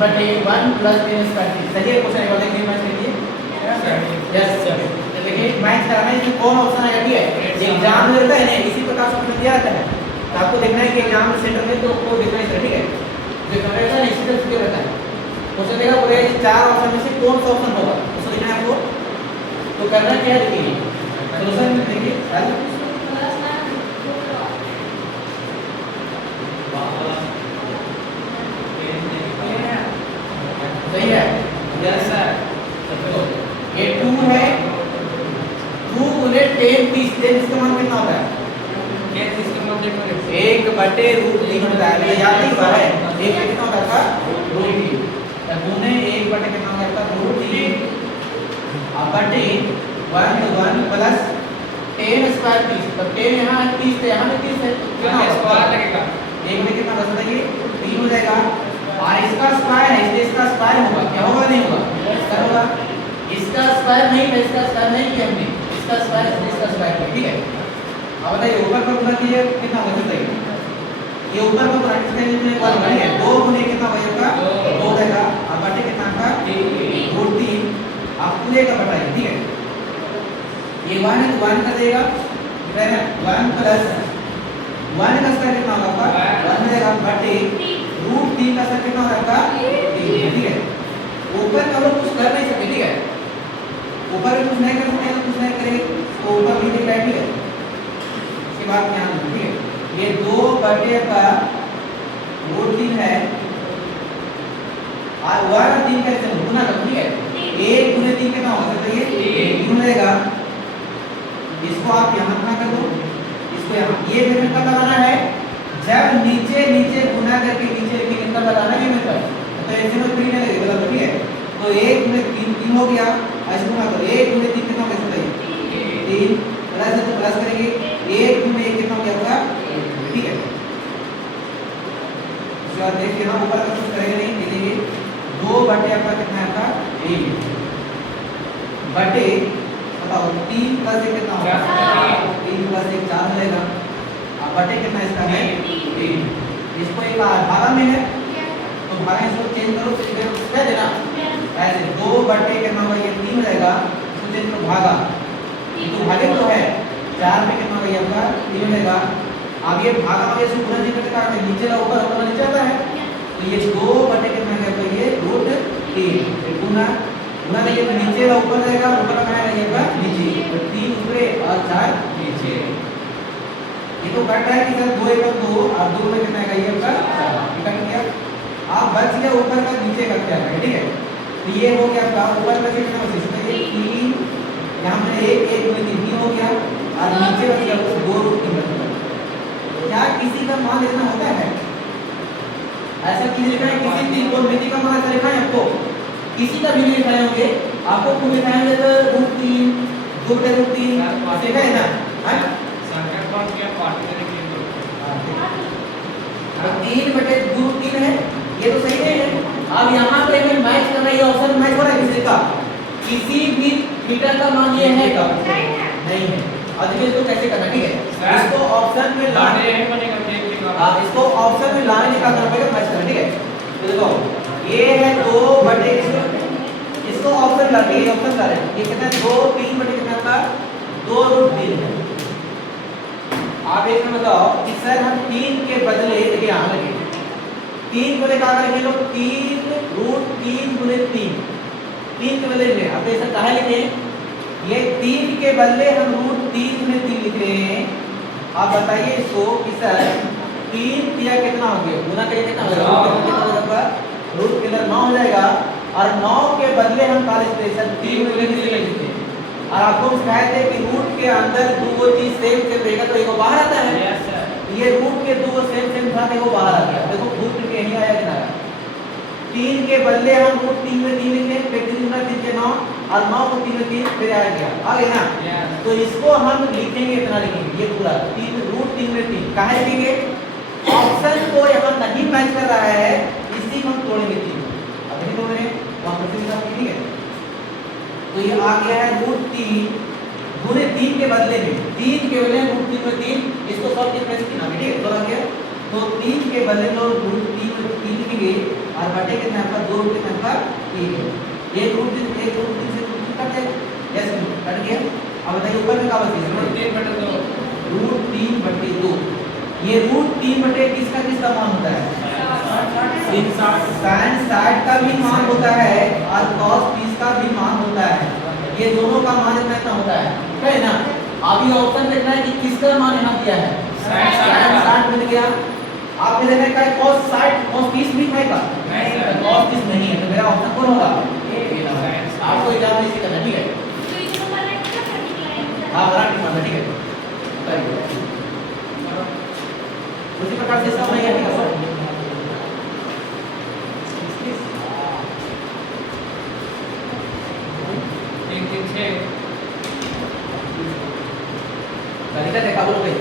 बटे 1 plus tan square थी। सही है क्वेश्चन, एक बार देखिए मैच करिए। यस सर, तो देखिए मैच कराना है, इसमें कौन ऑप्शन आएगा, ठीक है। एग्जाम में रहता है ना, इसी प्रकार से ऑप्शन दिया रहता है, तो आपको देखना है कि एग्जाम सेंटर में तो को देखना है, ठीक है। जो करेक्ट है ना, इसी तरह से रहता है क्वेश्चन देगा, बोले चार ऑप्शन में से कौन सा ऑप्शन होगा, उसको देखना है आपको। तो करना क्या है, देखिए सॉल्यूशन में देखिए सही है। यस सर, ये 2 है, 2 गुने 10 30, 10 इसका मान कितना होता है, 10 इसका मान देखो 1/√3 होता है, ये याद नहीं हुआ है, 1 कितना होता था √3, तब गुने 1/, कितना होता था √3, अब बटे 1 प्लस 10 स्क्वायर 30, तो 10 यहाँ 30 है, यहाँ भी 30 है, कितना स्क्वायर लगेगा, 1 में कितना बचता है, ये 3 हो जाएगा, और इसका स्क्वायर है, इसलिए इसका स्क्वायर होगा, क्या होगा, नहीं होगा, इसका होगा, इसका स्क्वायर नहीं है, इसका स्क्वायर नहीं किया हमने, इसका स्क्वायर इसका स्क्वायर किया, ठीक है। अब बताइए ऊपर पर गुना कीजिए, कितना होगा, बताइए ये ऊपर पर गुना किसका नीचे वाला बन गया, 2 गुने कितना हो जाएगा, 2 हो जाएगा, अब बटे कितना का √3, आप पूरे का बटाइए, ठीक है। ये 1 है तो 1 कर देगा, कितना है 1 प्लस 1 का स्क्वायर कितना होगा आपका 1 हो जाएगा, बटे √3 का स्क्वायर कितना होगा आपका 3, ठीक है। ऊपर का लोग कुछ कर नहीं सकते, ठीक है, ऊपर भी कुछ नहीं कर सकते तो कुछ नहीं करेंगे, तो ऊपर भी लिख रहा है, ठीक है। इसके बाद ध्यान दें, ठीक है, ये 2 बटे का √3 है, और 1 और 3 का इससे गुना करो, ठीक है, 1 गुने 3 कितना होगा, बताइए 3 हो जाएगा, इसको आप यहाँ कितना कर दो, इसको यहाँ, ये मेथड कब लगाना है, जब नीचे नीचे गुना करके नीचे लिखेंगे तब लगाना है ये मेथड, तो ऐसे में 3 नहीं लगेगा, मतलब ठीक है। तो 1 गुने 3 3 हो गया, ऐसे गुना करो, 1 गुने 3 कितना होगा, बताइए 3, प्लस है तो प्लस करेंगे, 1 गुने 1 कितना हो गया आपका, ठीक है। उसके बाद देखिए यहाँ ऊपर का कुछ करेंगे नहीं, देखिए 2 बटे आपका कितना है आपका 3 बटे बताओ 3 प्लस 1 कितना होगा, 3 प्लस 1 4 हो जाएगा, अब बटे कितना इसका है 3, इसको एक भागा में है तो भागा इसको चेंज करो, क्या देना ऐसे 2 बटे कितना होगा, ये 3 हो जाएगा, इसको चेंज करो भागा, ये तो भागे तो है 4 में कितना होगा, ये आपका 3 हो जाएगा। अब ये भागा में इसको गुना जी करके काटते हैं, नीचे का ऊपर ऊपर नीचे आता है, तो ये 2 बटे कितना है आपका, ये √3, गुना गुना देखिए तो नीचे का ऊपर जाएगा, ऊपर का कहां रहेगा नीचे, तो 3 ऊपर और 4 नीचे, ये तो कट रहा है कि सर 2 1 2 और 2 में कितना है, ये आपका कट गया, आप बच गया ऊपर का नीचे का क्या है, ठीक है। तो ये हो गया आपका ऊपर का कितना बचा, इसमें ये 3 यहां पे 1 1 गुने 3 हो गया, और नीचे बच गया 2√3 बच गया। क्या किसी का मान लेना होता है, ऐसा किसी लिखा है, किसी त्रिकोणमिति का मान ऐसा लिखा है आपको, किसी का भी नहीं लिखाए होंगे, आपको खुद लिखाए होंगे तो √3 2 बटे √3 लिखा है ना, हां संख्या कौन क्या पार्टी करेंगे, अब 3 बटे √3 है, ये तो सही नहीं है। अब यहाँ पे हमें मैच करना है, ये ऑप्शन मैच हो रहा है किसी का, किसी भी थीटा का मान ये है क्या, नहीं है, अब देखिए इसको कैसे करना, ठीक है, इसको ऑप्शन में लाने आप इसको ऑप्शन में लाने का करना पड़ेगा, मैच करना, ठीक है। तो देखो ये है 2 बटे, इसको ऑप्शन ला के, ये ऑप्शन ला रहे हैं, ये कितना है 2 3 बटे कितना का 2√3 है। आप एक में बताओ कि सर हम 3 के बदले देखिए यहाँ लगे 3 को लेकर करेंगे लोग 3√3 गुने 3 के बदले में अब ऐसा कहा लिखे, ये 3 के बदले हम √3 गुने 3 लिख रहे हैं। आप बताइए इसको कि सर 3 दिया कितना हो गया, गुना करिए कितना हो जाएगा, रूट के अंदर 9 हो जाएगा, और 9 के बदले हम क्या लिखते हैं सर 3 गुने 3 लिखते हैं, और आपको सिखाए थे कि रूट के अंदर दो चीज सेम सेम रहेगा तो एक बाहर आता है। yes, ये रूट के दो सेम था, देखो बाहर आ गया, देखो रूट के यही आया कि ना, 3 के बदले हम रूट 3 में 3 लिखे, फिर 3 गुना 3 के 9 और 9 को 3 में 3 फिर आ गया ना। yes. तो इसको हम लिखेंगे इतना लिखेंगे, ये पूरा 3 रूट 3 में 3 कहाँ लिखेंगे, ऑप्शन को यहाँ नहीं मैच कर रहा है, इसी को हम तोड़ेंगे 3, अभी तोड़ रहे हैं वहाँ पर, ठीक है। तो ये आ गया है √3 गुने 3 के बदले में 3 के बदले √3 में 3, इसको सॉल्व करके ठीक है, तो आ गया, तो 3 के बदले में √3 में 3 लिखेंगे, और बटे कितना आपका 2 रूट कितना आपका 3 है। एक रूट 3 से रूट कट जाएगा। यस कट गया। अब बताइए ऊपर में क्या बचेगा? Root 3/2 root 3/2। ये रूट 3 किसका किसका मान होता है? sin 60 का भी मान होता है और cos 30 का भी मान होता है। ये दोनों का मान इतना इतना होता है ना? अभी ऑप्शन देखना है कि किसका मान यहाँ दिया है। sin 60 मिल गया। आप देखना है कि cos 60 cos 30 भी है का? नहीं सर। cos 30 नहीं है तो मेरा ऑप्शन कौन होगा? आपको एग्जाम में इसी करना ठीक है। हाँ राइट मान ठीक है। बताइए उसी प्रकार से इसका नहीं है ठीक है। तरीका देखा बोलो भाई।